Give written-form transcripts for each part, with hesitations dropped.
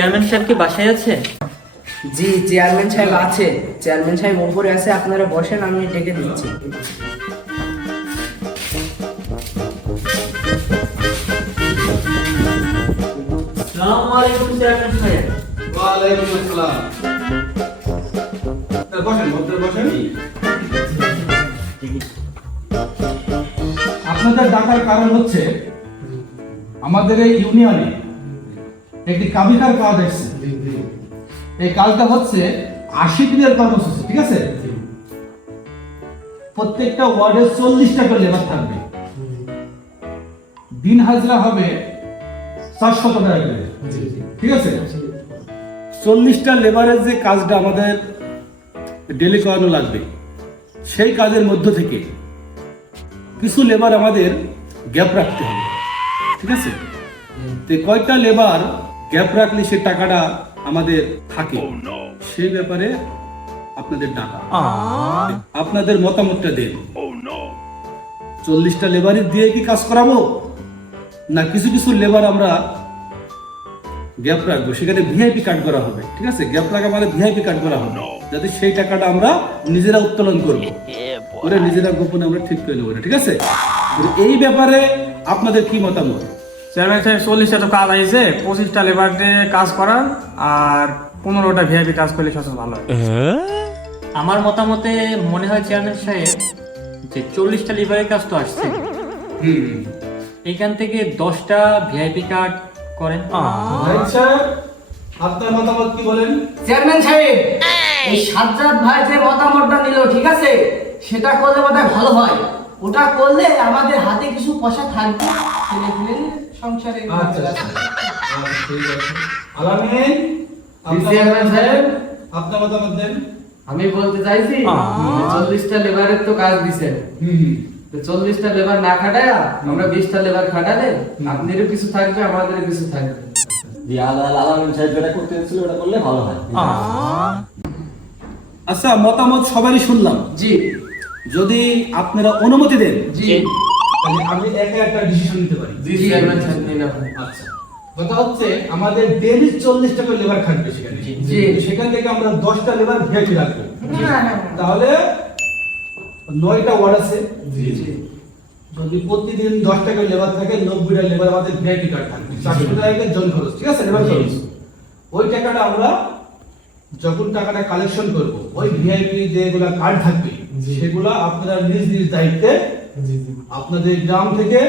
Chairman সাহেব কি বাসায় আছে? জি চেয়ারম্যান সাহেব আছে, চেয়ারম্যান সাহেব উপরে আছে, আপনারা বসেন, আমি ডেকে দিচ্ছি। আসসালামু আলাইকুম চেয়ারম্যান সাহেব। ওয়ালাইকুম আসসালাম। বসেন, বসেন। আপনাদের ডাকার কারণ হচ্ছে আমাদের এই ইউনিয়নে একটি কাবিকার কাজ এসেছে। এই কাজটা হচ্ছে 80 দিনের কর্মসূচি, ঠিক আছে? প্রত্যেকটা ওয়ার্ডে 40টা করে লেবার থাকবে, দিন হাজিরা হবে 400 টাকা করে, ঠিক আছে? 40টা লেবারের যে কাজটা আমাদের ডেলি করানো লাগবে, সেই কাজের মধ্য থেকে কিছু লেবার আমাদের গ্যাপ রাখতে হবে, ঠিক আছে? তো কয়টা লেবার গ্যাপ রাখলে সে টাকাটা আমাদের থাকে, সেই ব্যাপারে আপনাদের ডাকা। আপনাদের মতামতটা দেন। 40টা লেবারই দিয়ে কি কাজ করাবো, না কিছু কিছু লেবার আমরা গ্যাপ রাখবো, সেখানে ভিআইপি কার্ড করা হবে, ঠিক আছে? গ্যাপ রাখা মানে ভিআইপি কার্ড করা হবে, যাতে সেই টাকাটা আমরা নিজেরা উত্তোলন করবো, ওরা নিজেরা গোপনে আমরা ঠিক করে নেবো, ঠিক আছে? এই ব্যাপারে আপনাদের কি মতামত? চেয়ারম্যান সাহেব 40টা তো কাজ আইছে, 25টা লেবার দিয়ে কাজ করার আর 15টা ভিআইপি কাজ করলে সবচেয়ে ভালো হয়। আমার মতামতে মনে হয় চেয়ারম্যান সাহেব যে 40টা লিভারের কাজ তো আসছে, এইখান থেকে 10টা ভিআইপি কার্ড করেন। আচ্ছা, আপনার মতামত কি বলেন? চেয়ারম্যান সাহেব এই সাজ্জাদ ভাই যে মতামতটা নিল, ঠিক আছে, সেটা করলে বোধহয় ভালো হয়। ওটা করলে আমাদের হাতে কিছু পয়সা থাকবে, সংসারে। আচ্ছা, ঠিক আছে। আলামিন, চেয়ারম্যান সাহেব, আপনার মতামত দেন। আমি বলতে চাইছি 40টা লেবারের তো কাজ দিছেন, তো 40টা লেবার না খাটায় আমরা 20টা লেবার খাটালে আপনাদেরও কিছু থাকবে, আমাদেরও কিছু থাকবে। আলামিন সাহেব যেটা করতে চাইছিল ওটা করলে ভালো হয়। আচ্ছা, মতামত সবারই শুনলাম। জি যদি আপনারা অনুমতি দেন, জি তাহলে আমি একা একটা ডিসিশন নিতে পারি। জি চেয়ারম্যান সাহেব, নিন আপনি। আচ্ছা, কথা হচ্ছে আমাদের ডেইলি 40টা করে লেবার খাটবে সেখানে, জি। সেখান থেকে আমরা 10টা লেবার ভিআইপি রাখবো, না। তাহলে 9টা ওয়ার্ড আছে। যদি প্রতিদিন 10টা করে লেবার থাকে, 90টা লেবার আমাদের ভিআইপি কার্ড থাকবে, 400 টাকা করে জন খরচ, ঠিক আছে? লেবার খরচ। ওই টাকাটা আমরা যখন টাকাটা কালেকশন করব, ওই ভিআইপি যেগুলা কার্ড থাকবে সেগুলা আপনারা নিজ নিজ দায়িত্বে আপনাদের গ্রাম থেকে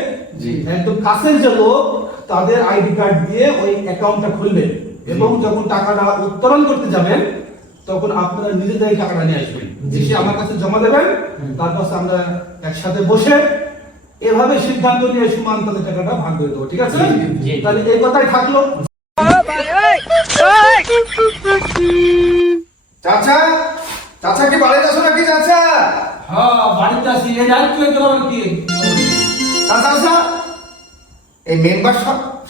একদম কাছের যে লোক তাদের আইডি কার্ড দিয়ে ওই অ্যাকাউন্টটা খুলবেন, এবং যখন টাকাটা উত্তোলন করতে যাবেন তখন আপনারা নিজেদের টাকাটা নিয়ে আসবেন, এসে আমার কাছে জমা দেবেন। তারপর আমরা একসাথে বসে এভাবে সিদ্ধান্ত নিয়ে সমান তাদের টাকাটা ভাগ করে দেবো, ঠিক আছে? তাহলে এই কথাই থাকলো। চাচা, চাচা কি বাড়িতে আছো নাকি চাচা? হ্যাঁ, বাড়িতে আসি। এই রাত তুই গেল কি? চাচা চাচা, এই মেম্বার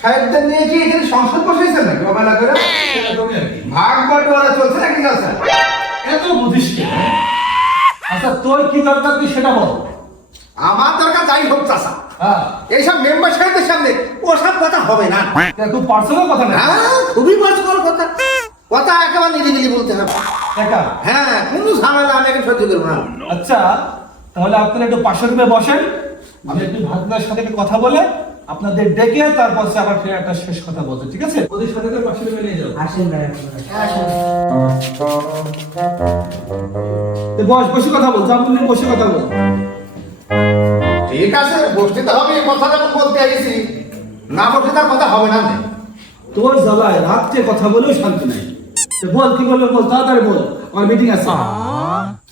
সাহেবদের নিয়ে কি এখানে সংসদ বসেছে নাকি অবেলা করে? এরকমই আর কি। ভাগ বাটোয়ারা চলছে নাকি চাচা? এত বুঝিস কেন? আচ্ছা, তোর কি দরকার তুই সেটা বল। আমার দরকার যাই হোক চাচা, হ্যাঁ, এইসব মেম্বার সাহেবদের সামনে ওসব কথা হবে না। খুব পার্সোনাল কথা না। হ্যাঁ, খুবই পার্সোনাল কথা, কথা একেবারে নিরিবিলি বলতে হবে। একা? হ্যাঁ, কোনো ঝামেলা আমি এখন সহ্য করবো না। আচ্ছা, তাহলে আপনারা একটু পাশের রুমে বসেন, আমি একটু ভাগনার সাথে একটু কথা বলে আপনাদের ডেকে তারপর আবার ফিরে একটা শেষ কথা বলতে, ঠিক আছে? ওদের সাথে পাশের রুমে নিয়ে যাও। আসেন ভাই, আসেন। বসে কথা বল, যা বললি বসে কথা বল। ঠিক আছে, বসতে তো হবে, এই কথা যখন বলতে আইছি, না বসে তার কথা হবে না। তোর জ্বালায় রাত্রে কথা বলেও শান্তি নাই। বল, কি বলবো বল, তাড়াতাড়ি বল, আমার মিটিং আছে।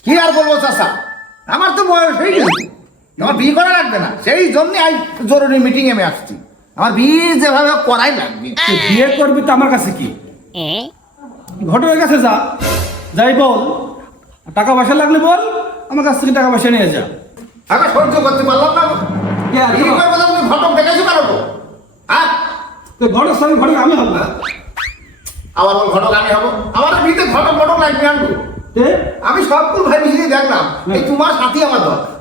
কি আর বলবো চাচা, আমার তো বয়স হয়ে গেছে, আমার বিয়ে করা লাগবে না, সেই জন্য আজ জরুরি মিটিং এ আমি আসছি। আমার বিয়ে যেভাবে করাই লাগবে। তুই বিয়ে করবি তো আমার কাছে কি? ঘটকের কাছে যা, যাই বল, টাকা পয়সা লাগলে বল, আমার কাছ থেকে টাকা পয়সা নিয়ে যা। আমি সহ্য করতে পারলাম না। বিয়ে করবো না, তুমি ঘটক ডেকেছো কেন গো? হ্যাঁ, তো ঘটক সঙ্গে ঘটক আমি হব না। আবার বল ঘটক আমি হবো? আমার বিয়েতে ঘটক ঘটক লাগবে আনবো। তে আমি সব তো ভাই মিশিয়ে দেখলাম, এই তোমার সাথী আমার দরকার।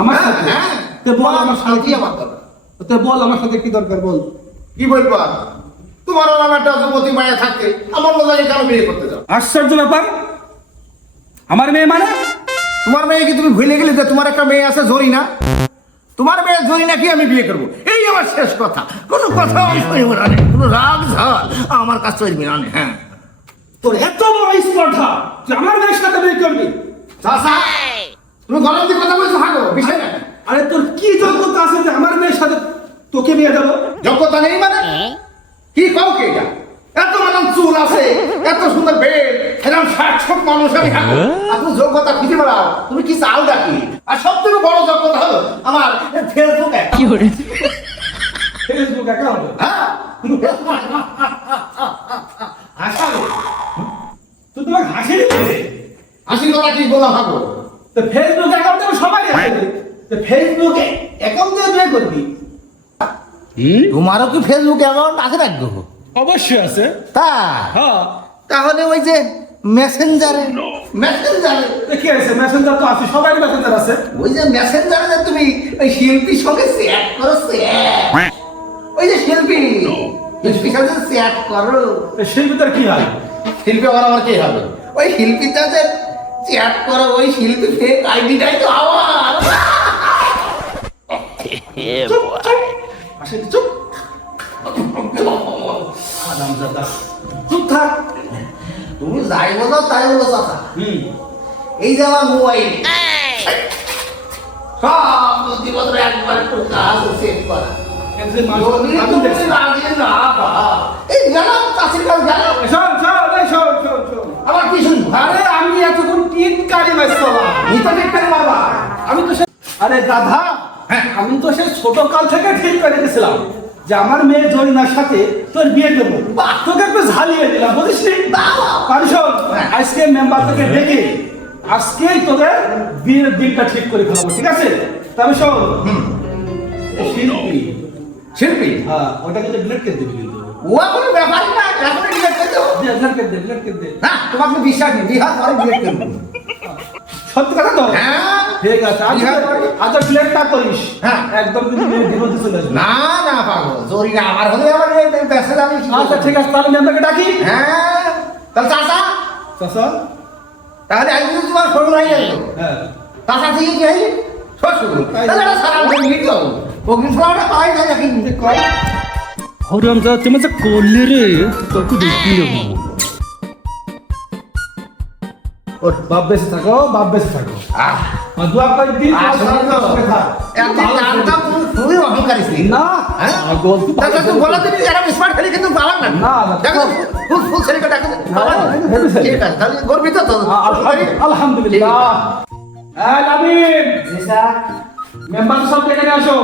আমার হ্যাঁ, সাথে? হ্যাঁ, তে বল তোমার আমার সাথী সাথে, আমার দরকার। তে বল আমার সাথে কি দরকার বল। কি বলবো আর? তোমার নাম একটা যুবতী মায়া থাকতে আমার মজাকে কেন বিয়ে করতে চাও? আশ্চর্য ব্যাপার, আমার মেয়ে মানে? তোমার মেয়ে কি তুমি ভুলে গেলে যে তোমার একটা মেয়ে আছে জরিনা? তোমার মেয়ে জরিনা কি আমি বিয়ে করবো? এই আমার শেষ কথা। কোনো কথা আমি শুনবো না, কোনো রাগ ঝাল আমার কাছে চলবে না। হ্যাঁ, তোর এত বড় স্পর্ধা যে আমার মেয়ের সাথে বিয়ে করবি? চাচা তুমি গরম দিয়ে কথা বলছো, হাগো বিষয় না। আরে তোর কি যোগ্যতা আছে যে আমার মেয়ের সাথে তোকে বিয়ে দেবো? যোগ্যতা নেই মানে কি কাউকে এটা? এত মানে চুল আছে, এত সুন্দর বেড, এরকম 60 মানুষ আমি হাগো, আর তুমি যোগ্যতা খুঁজে বেড়াও? তুমি কি চাও ডাকি? আর সব থেকে বড় যোগ্যতা হলো আমার ফেসবুকে ফেসবুক অ্যাকাউন্ট? হ্যাঁ হাসালো তুই, তোমাকে হাসি দিচ্ছে। হাসি কথা কি বললাম হাগো? তো ফেসবুক অ্যাকাউন্টে সবাই আছে, তো ফেসবুকে অ্যাকাউন্ট দিয়ে বিয়ে করবি? তোমারও কি ফেসবুক অ্যাকাউন্ট আছে রাখবো? অবশ্যই আছে। তা হ্যাঁ, তাহলে ওই যে মেসেঞ্জারে কি আছে? মেসেঞ্জার তো আছে, সবাই মেসেঞ্জার আছে। ওই যে মেসেঞ্জারে তুমি ওই শিল্পীর সঙ্গে চ্যাট করো, ওই যে শিল্পীর সাথে চ্যাট করো, শিল্পীদের কি হয়? শিল্পী আমার কি হবে? ওই শিল্পীর সাথে চ্যাট করো, ওই শিল্পী ফেক আইডিটাই তো আমার। আসে চুপ, হারামজাদা, চুপ থাক। তুমি যাই বলো তাই বলো চাচা। এই যে আমার মোবাইল সব নথিপত্র একবার একটু কাজ সেভ করা। একজন মানুষ যদি আগুন তুমি দেখছে। রাজি না পাও, এই গেলাম চাষির কাজ গেলাম, শোন, শোন। আবার কি শুনবো? আরে আমি এতক্ষণ টিটকারি মারছিলাম, নিতে দেখতে বাবা। আমি তো আরে গাধা, আমি তো সে ছোট কাল থেকে ঠিক করে গেছিলাম যে আমার মেয়ে জরিনার সাথে তোর বিয়ে দেবো। তোকে একটু ঝালিয়ে দিলাম, বুঝিস নি? কারণ শোন, আজকে মেম্বার থেকে ডেকে আজকেই তোদের বিয়ের দিনটা ঠিক করে ফেলাবো, ঠিক আছে? তবে শোন, শিল্পী, হ্যাঁ, ওটা কিন্তু ডিলেট করে দিবি কিন্তু। ও কোনো ব্যাপারই না, এখন ডিলেট করে দেবো। ডিলেট করে দে। না, তোমাকে বিশ্বাস নেই, বিহার পরে ডিলেট করবো। সত্যি কথা তো? হ্যাঁ ঠিক আছে, আজ ডিলেট না করিস। হ্যাঁ। একদম কিন্তু বিরোধী চলে আসবে। না না পাবো, জরিনা আমার হলে আমার ব্যবসা আমি। আচ্ছা ঠিক আছে, তাহলে মেম্বারকে ডাকি। হ্যাঁ, তাহলে চাচা, চাচা, তাহলে আজ কিন্তু তোমার শ্বশুর হয়ে গেল। হ্যাঁ, চাচা থেকে কি হয়? শ্বশুর। তাহলে একটা সারা বলি তো, অগ্নি ফলাটা পাই যায় নাকি? হরিরামদা তুমি যে করলে রে, তোকে দেখবি নেবো। ওর বাপ বেঁচে থাকো, বাপ বেঁচে থাকো। আহ, আর দোয়া করে দিন, আসলে তো একদিন জানতাম তুমি খুবই অহংকারী ছিলি। না, হ্যাঁ? আর গল্প তাহলে তুই বলা দিবি এরকম স্মার্ট খেলে কিন্তু পাওয়ার না। না, না। দেখো, ফুল ছেলেকে ডাকো, পাওয়ার না। হেবি ছেলে। ঠিক আছে, তাহলে গর্বিত তো। আলহামদুলিল্লাহ। হ্যাঁ, লাবিব, মেম্বার সব ডেকে নিয়ে আসো।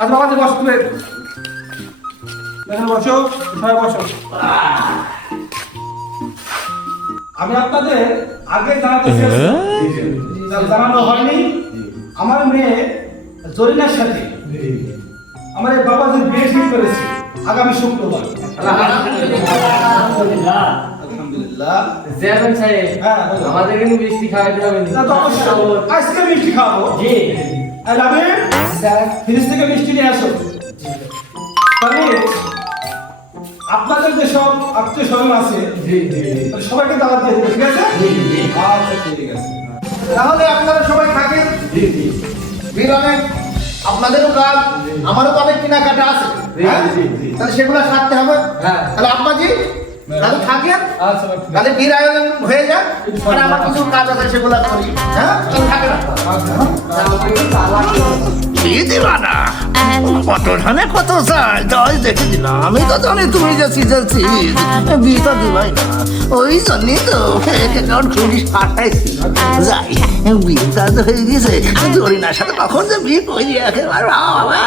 আচ্ছা বাবা, বস তুমি। এখানে বসো, সবাই বসো। আমি আপনাদের আগে জানাতে জানানো হয়নি, আমার মেয়ে জরিনার সাথে আমার এই বাবা যে বিয়ে ঠিক করেছে আগামী শুক্রবার। আলহামদুলিল্লাহ। চেয়ারম্যান সাহেব, হ্যাঁ, বলো। আমাদের কিন্তু মিষ্টি খাওয়াতে হবে না তো অবশ্যই, আজকে মিষ্টি খাওয়াবো। জি। আর আমি ফ্রিজ থেকে মিষ্টি নিয়ে আসো। তবে আপনাদের যে সব আত্মীয় স্বজন আছে সবাইকে দাওয়াত দিয়ে দেবে, ঠিক আছে? আচ্ছা ঠিক আছে। তাহলে আপনারা সবাই থাকেন। বিরামে আপনাদেরও কাজ, আমারও তো অনেক কেনাকাটা আছে। হ্যাঁ? তাহলে সেগুলো সারতে হবে। হ্যাঁ। তাহলে আব্বাজি তাহলে থাকেন, আচ্ছা, তাহলে বীর আয়োজন হয়ে যায়, আর আমার কিছু কাজ আছে সেগুলো করি। হ্যাঁ, তাহলে থাকেন আপনারা। কত ধানে কত চাই তাই দেখে দিলাম। আমি তো জানি তুমি যে সিজাচ্ছি বিয়েটা দিবাই না, ওই জন্যই তো অ্যাকাউন্ট খুলি পাঠাইছি। যাই, বিয়েটা তো হয়ে গেছে, জরিনার সাথে কখন যে বিয়ে করে একেবারে বাবা।